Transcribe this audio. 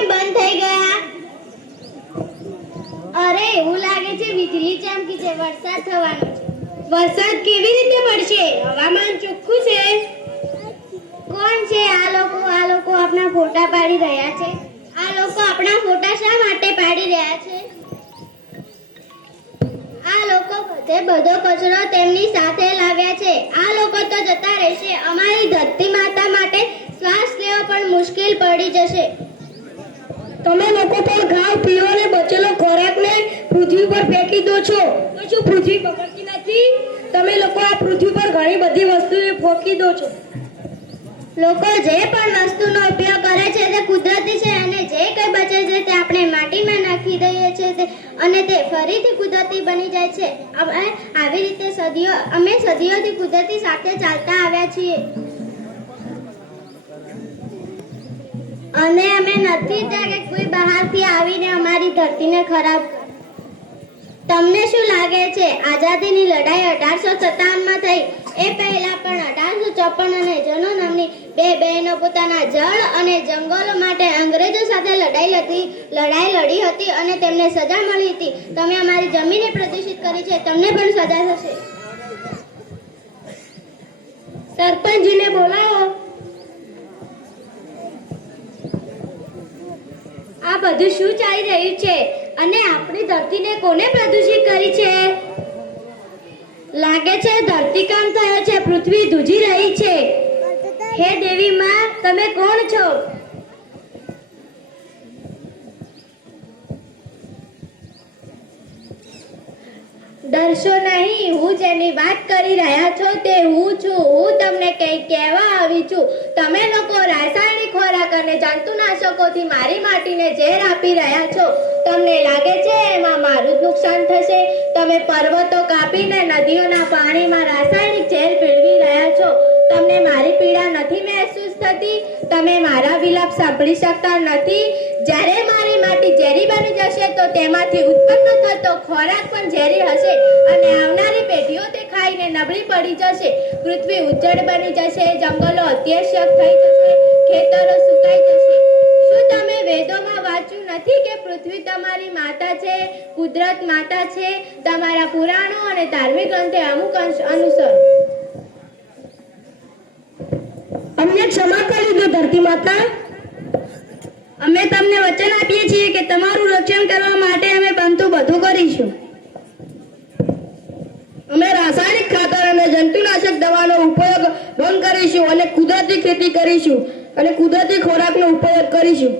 કેમ બંધ થઈ ગયા? અરે એવું લાગે છે વીજળી ચમકી છે, વરસાદ થવાનો છે. વરસાદ કેવી રીતે પડશે? હવામાન ચોખ્ખું છે. કોણ છે આ લોકો? આ લોકો આપણા ફોટા પાડી રહ્યા છે. આ લોકો આપણા ફોટા શા માટે પાડી રહ્યા છે? આ લોકો બધો કચરો તેમની સાથે લાવ્યા છે. આ લોકો તો જતા રહેશે. અમારી ધરતી માતા માટે શ્વાસ લેવો પણ મુશ્કેલ પડી જશે. તમે લોકો પણ ખાવ પીઓ ને બચેલો ખોરાકને પૃથ્વી પર ફેંકી દો છો. તો શું પૃથ્વી બગડતી નથી? તમે લોકો આ પૃથ્વી પર ઘણી બધી વસ્તુઓ ફેંકી દો છો. લોકો જે પણ વસ્તુનો ઉપયોગ કરે છે તે કુદરતી છે અને જે કંઈ બચે છે તે આપણે માટીમાં નાખી દઈએ છીએ અને તે ફરીથી કુદરતી બની જાય છે. આવી રીતે અમે સદીઓથી કુદરતી સાથે ચાલતા આવ્યા છીએ અને અમે નથી ઈચ્છતા કે કોઈ બહારથી આવીને અમારી ધરતીને ખરાબ કરે. તમને શું લાગે છે આઝાદીની લડાઈ 1857માં થઈ? એ પહેલા પણ 1854 અને જનો નામની બે બહેનો પોતાના જળ અને જંગલો માટે અંગ્રેજો સાથે લડાઈ લડી હતી અને તેમને સજા મળી હતી. તમે અમારી જમીનને પ્રદૂષિત કરી છે, તમને પણ સજા થશે. સરપંચજીને બોલાવો. આ બધું શું ચાલી રહ્યું છે અને આપણી ધરતીને કોને પ્રદૂષિત કરી છે? લાગે છે ધરતીકામ થયો છે, પૃથ્વી ધ્રુજી રહી છે. હે દેવી માં, તમે કોણ છો? ડરશો નહીં. હું જેની વાત કરી રહ્યા છો તે હું છું. હું તમને કંઈક કહેવા આવી છું. તમે લોકો રાસાયણિક ખોરાક અને જંતુનાશકોથી મારી માટીને ઝેર આપી રહ્યા છો. તમને લાગે છે એમાં મારું જ નુકસાન થશે? તમે પર્વતો કાપીને નદીઓના પાણીમાં રાસાયણિક ઝેર ભેળવી રહ્યા છો. તમને મારી પીડા નથી મહેસૂસ થતી? તમે મારા વિલાપ સાંભળી શકતા નથી? જ્યારે મારી માટી ઝેરી બની જશે તો તેમાંથી ઉત્પન્ન થતો ખોરાક પણ ઝેરી હશે અને આવનારી પેઢીઓ તે ખાઈને નબળી પડી જશે. પૃથ્વી ઉજ્જડ બની જશે, જંગલો અત્યશક થઈ જશે, ખેતરો સુકાઈ જશે. શું તમે વેદોમાં વાંચ્યું નથી કે પૃથ્વી તમારી માતા છે, કુદરત માતા છે? તમારા પુરાણો અને ધાર્મિક ગ્રંથે અમુક અંશ અનુસરો. અમને ક્ષમા કરી દો ધરતી માતા. અમે તમને વચન આપીએ છીએ કે તમારું રક્ષણ કરવા માટે અમે બનતું બધું કરીશું. અમે રાસાયણિક ખાતર અને જંતુનાશક દવાનો ઉપયોગ બંધ કરીશું અને કુદરતી ખેતી કરીશું અને કુદરતી ખોરાકનો ઉપયોગ કરીશું.